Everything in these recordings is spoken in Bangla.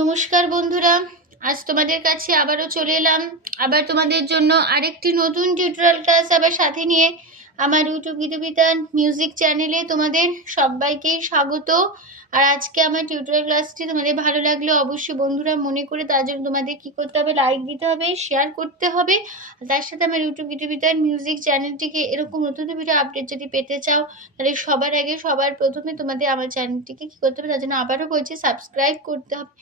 নমস্কার বন্ধুরা, আজ তোমাদের কাছে আবারও চলে এলাম। আবার তোমাদের জন্য আরেকটি নতুন টিউটোরিয়াল ক্লাস আবার সাথে নিয়ে আমার ইউটিউব গীতবিতান মিউজিক চ্যানেলে তোমাদের সবাইকেই স্বাগত। আর আজকে আমার টিউটোরিয়াল ক্লাসটি তোমাদের ভালো লাগলে অবশ্যই বন্ধুরা মনে করে তার জন্য তোমাদের কী করতে হবে, লাইক দিতে হবে, শেয়ার করতে হবে। আর তার সাথে আমার ইউটিউব গীতবিতান মিউজিক চ্যানেলটিকে এরকম নতুন ভিডিও আপডেট যদি পেতে চাও, তাহলে সবার আগে সবার প্রথমে তোমাদের আমার চ্যানেলটিকে কী করতে হবে, তার জন্য আবারও বলছি সাবস্ক্রাইব করতে হবে।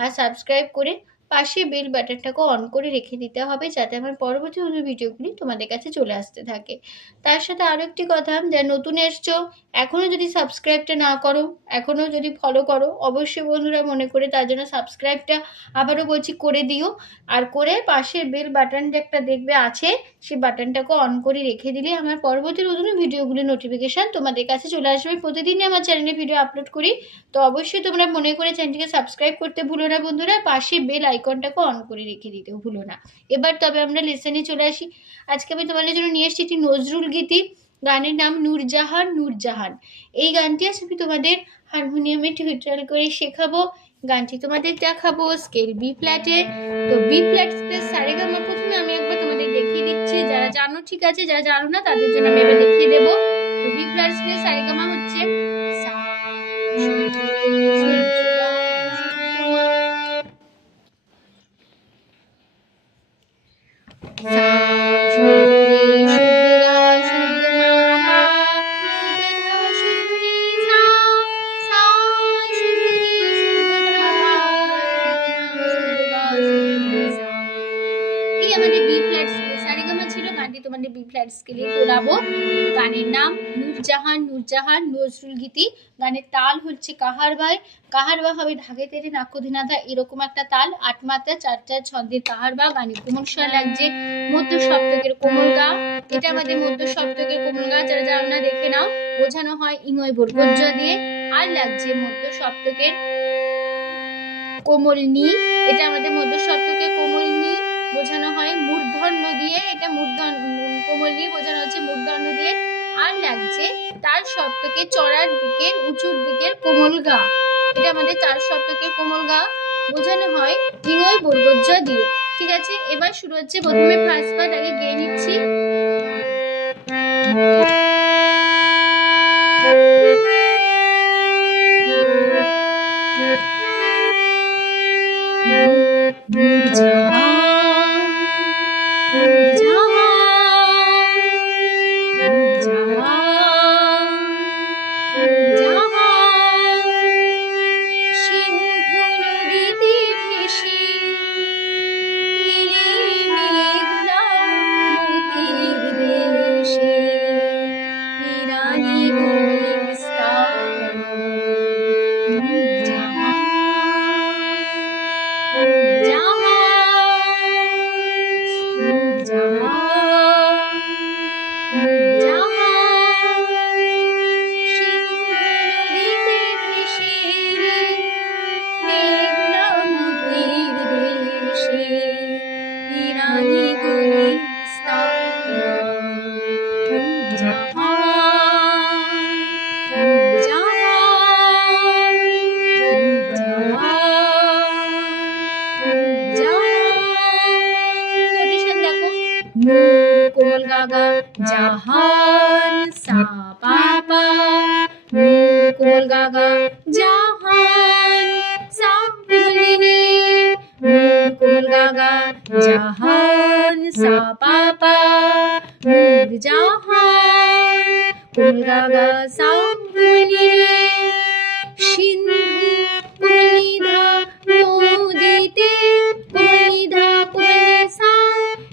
আর সাবস্ক্রাইব করে পাশে বেল বাটনটাকে অন করে রেখে দিতে হবে, যাতে আমার পরবর্তী নতুন ভিডিওগুলি তোমাদের কাছে চলে আসতে থাকে। তার সাথে আরও একটি কথা, যারা নতুন এসছো এখনও যদি সাবস্ক্রাইবটা না করো, এখনও যদি ফলো করো, অবশ্যই বন্ধুরা মনে করে তার জন্য সাবস্ক্রাইবটা আবারও বলছি করে দিও। আর করে পাশের বেল বাটনটা একটা দেখবে আছে, সেই বাটনটাকে অন করে রেখে দিলে আমার পরবর্তী নতুন ভিডিওগুলির নোটিফিকেশান তোমাদের কাছে চলে আসবে। প্রতিদিনই আমার চ্যানেলে ভিডিও আপলোড করি, তো অবশ্যই তোমরা মনে করে চ্যানেলটিকে সাবস্ক্রাইব করতে ভুলো না বন্ধুরা, পাশে বেল আইকনটাকে অন করে রেখে দিতেও ভুলো না। এবার তবে আমরা লেসনে চলে আসি। আজকে আমি তোমাদের জন্য নিয়ে এসেছি একটি নজরুল গীতি, গানের নাম নূরজাহান নূরজাহান। এই গানটি আজ আমি তোমাদের হারমোনিয়ামে টিউটোরিয়াল করে শেখাবো। গানটি তোমাদের দেখাবো স্কেল বি ফ্ল্যাটে। তো বি ফ্ল্যাট স্পেস সারেগামা প্রথমে আমি একবার তোমাদের দেখিয়ে দিচ্ছি, যারা জানো ঠিক আছে, যারা জানো না তাদের জন্য আমি এবার দেখিয়ে দেবো। তো বি ফ্ল্যাট স্পেস সারেগামা হচ্ছে আমাদের বি ফ্ল্যাট সারেগামা ছিল, গানটি তোমাদের বি ফ্ল্যাট স্কেলে তোলাবো। গানের নাম নূরজাহান নূরজাহান, নজরুল গীতি। গানের তাল হচ্ছে কাহারবাই। কাহারবা হবে ধাগে তেরে নাক্যধিনাথা, এরকম একটা তাল। 8 মাত্রা 4 ছন্দের কাহারবা। গানে কোমল স্বর লাগছে মধ্য সপ্তকের কোমল গা। এটা আমাদের মধ্য সপ্তকের কোমল গা, যারা জানো না দেখে নাও। বোঝানো হয় ইঙয় বর্গজ দিয়ে। আর লাগছে মধ্য সপ্তকের কোমল নি, এটা আমাদের মধ্য সপ্তকের কোমল নি বোঝানো হয় মূর্ধন্য দিয়ে। এটা কোমল নি বোঝানো হচ্ছে মূর্ধন্য দিয়ে। আর লাগছে তার সপ্তকের চড়ার দিকের উঁচুর দিকের কোমল গা, এটা আমাদের 4 সপ্তকের কোমল গা বোঝানো হয় ইঙয় বর্গজ দিয়ে। ঠিক আছে, এবার শুরু হচ্ছে। প্রথমে ফার্স্ট পার্ট আগে গেয়ে নিচ্ছি। কোমল গাগা জাহান সা পা পা, কোমল গাগা জাহান সা নি, কোমল গাগা জাহান সা পা পা, জাহান কোমল গাগা সা নি, সিন্ধু কোমলিধা নদীতে কোমলিধা কোমলে সা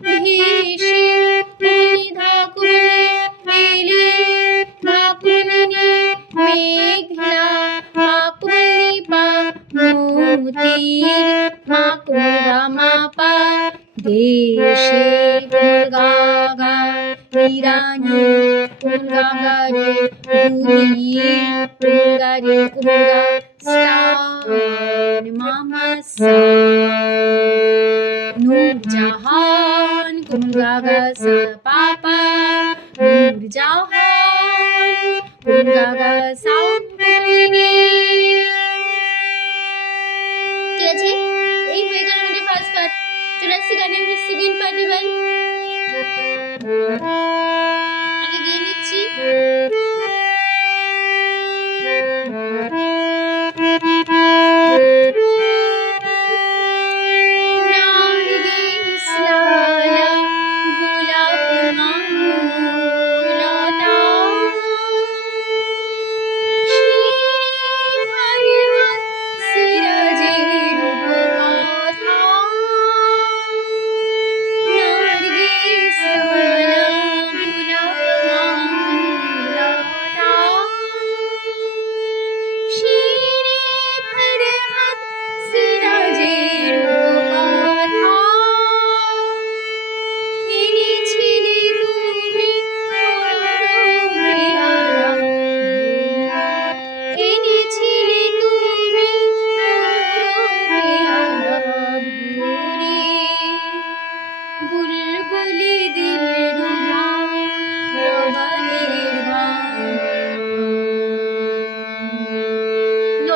ভেসে, কোমলিধা কোমলে এলে ধা কোমলিনী মেঘলা, মা কোমলি পা মতির, মা কোমলা মা পা দেশে, কোমল গাগা ইরানি, কোমল গাগা রে দুলিয়ে, কোমল গা রে কোমল গা স্থান মামা সা, নূরজাহান কোমল গাগা সা পা পা, নূরজাহান কোমল গাগা সা নি। ঠিক আছে,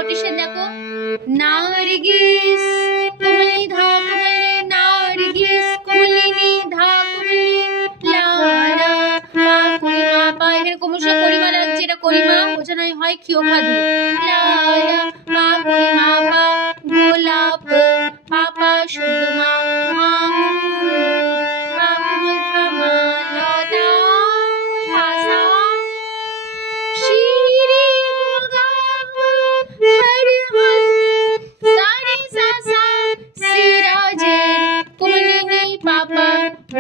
নোটেশন দেখো, নার্গিস কুমলি ধা কুমলি, নার্গিস কুমলিনী ধা কুমলি, লা লা পা করিমা পা, এখানে ক্রমশ করিমা লাগছে, এটা করিমা বোঝানো হয় ক্ষীয় খাদি, লা লা পা করিমা পা, গোলাপ পা পা শুদ্ধ মা, পা কোমল ধা মা, লতা পা সা, শিরে কোমল গা হর হর, সারে সা সা, সিরাজের কুমলিনী পা পা,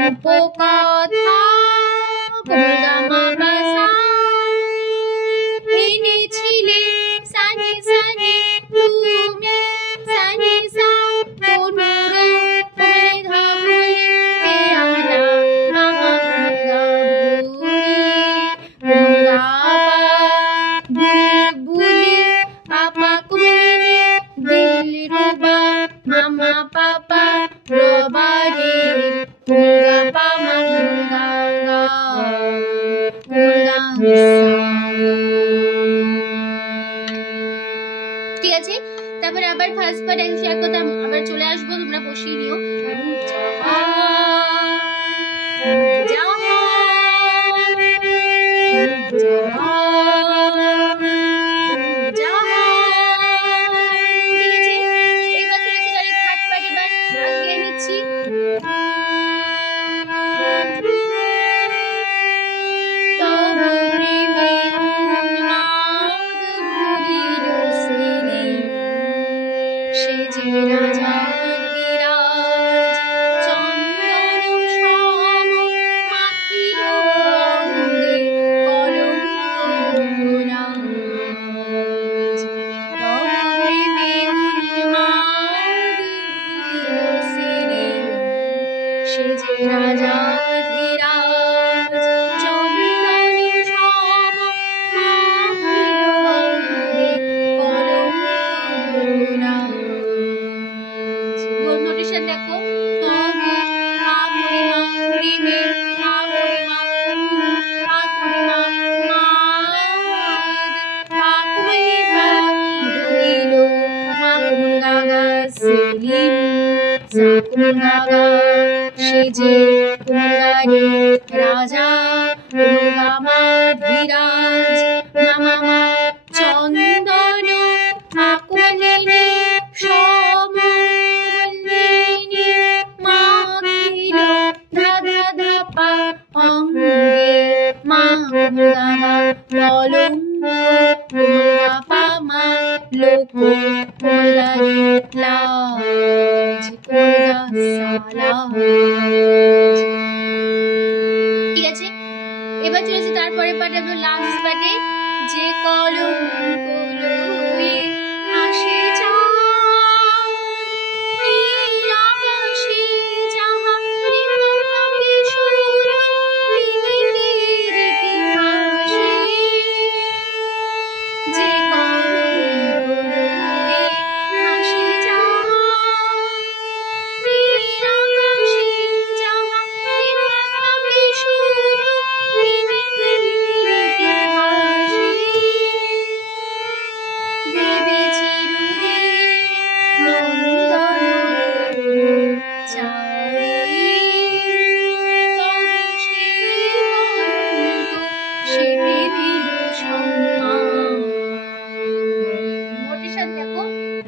উপকথা কোমল গা মা পা সা, এনেছিলে সানি সানি তুমি, সানি সা তনুর কুমলি ধা কুমলি, পেয়ালা মামা গা বুড়ি কোমল গা পা, বুলবুলি পাপা কুমলিনী, দিলরুবা মামা পাপা, রবারের কোমল গা পা মা কোমল গা গা, কোমল গা সা। ঠিক আছে, তারপরে আবার ফার্স্ট পার্ট এক কথা আবার চলে আসবো, তোমরা বসিয়ে নিও। নোটেশন দেখো, সেজে কুমলারে রাজা মা ধীরাজ মামা চন্দন কুমলিনী সমন্বিনী মাখিল ধাধা ধাপা অঙ্গে মা কুমলা কলঙ্ক কুমলা পামা লোক কুমলারে লাজ কুমলা সালাজ। ঠিক আছে, এবার চলেছে তারপরে পার্ট, লাস্ট পার্টে, যে কলঙ্ক লয়ে আসে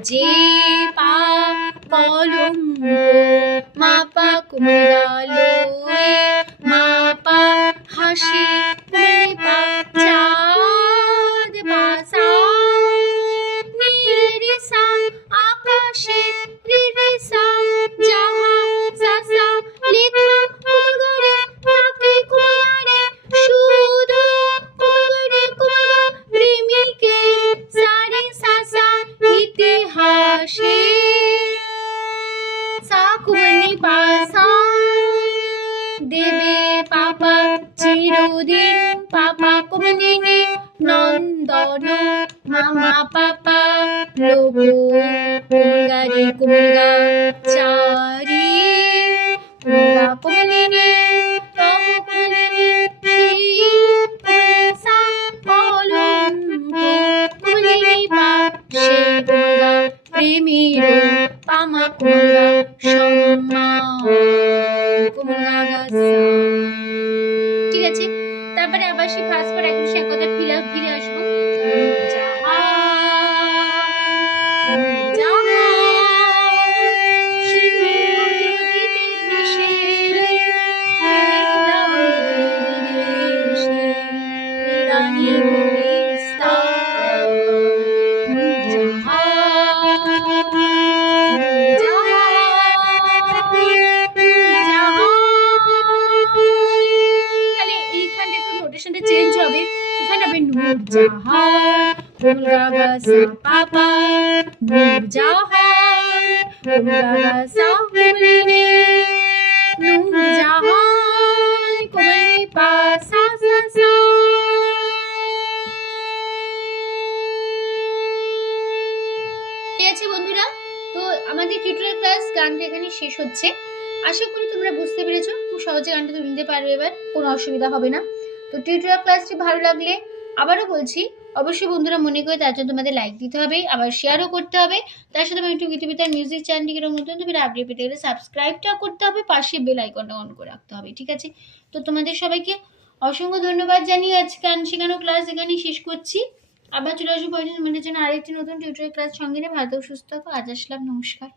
যে পা কলঙ্ক মা পা কুমলা মা পা হাসি পা চাঁদ পাসা নীল রেসা আকাশে রেসা যাহা সাসা লেখা কুমগরে থাকে কুমারে সুদ কুমগরে কুমগা প্রেমিকে সারে সাসা ইতিহাসে সা কুমলি পাসা দেবে পাপা চিরদিন পাপা কুমলিনী নন্দন মামা পাপা লোক কুমগারি কুমগা চারি কুমগা কুমলিনী তব কুমলিনী সা কলঙ্ক কুমলিনী পাশে প্রেমের পামা কোমলগা সম্মা কোমলগা গাসা। ঠিক আছে, তারপরে আবার সে ফার্স্ট পার একদম সে কথা ফিরে আসবো। চেঞ্জ হবে, এখানে হবে নূরজাহান কোমলগা গাসা পাপা নূরজাহান কোমলগা গাসা কোমলনি নূরজাহান কোমলনি পা সা সা সা। ঠিক আছে বন্ধুরা, তো আমাদের টিউটোরিয়াল ক্লাস গানটা এখানে শেষ হচ্ছে। আশা করি তোমরা বুঝতে পেরেছো, খুব সহজে গানটা তুমি নিতে পারবে, এবার কোনো অসুবিধা হবে না। তো টিউটোরিয়াল ক্লাসটি ভালো লাগলে আবারও বলছি, অবশ্যই বন্ধুরা মনে করে তার জন্য তোমাদের লাইক দিতে হবে, আবার শেয়ারও করতে হবে। তার সাথে আমার ইউটিউব গীতবিতান মিউজিক চ্যানেলটিকে নতুন তুমি আপডেট পেতে গেলে সাবস্ক্রাইবটাও করতে হবে, পাশে বেল আইকনটা অন করে রাখতে হবে। ঠিক আছে, তো তোমাদের সবাইকে অসংখ্য ধন্যবাদ জানিয়ে আজকে গান শেখানো ক্লাস এখানেই শেষ করছি। আবার চলে আসবো তোমাদের জন্য আরেকটি নতুন টিউটোরিয়াল ক্লাস সঙ্গে নিয়ে। ভালো সুস্থ থাকো, আজ আসলাম, নমস্কার।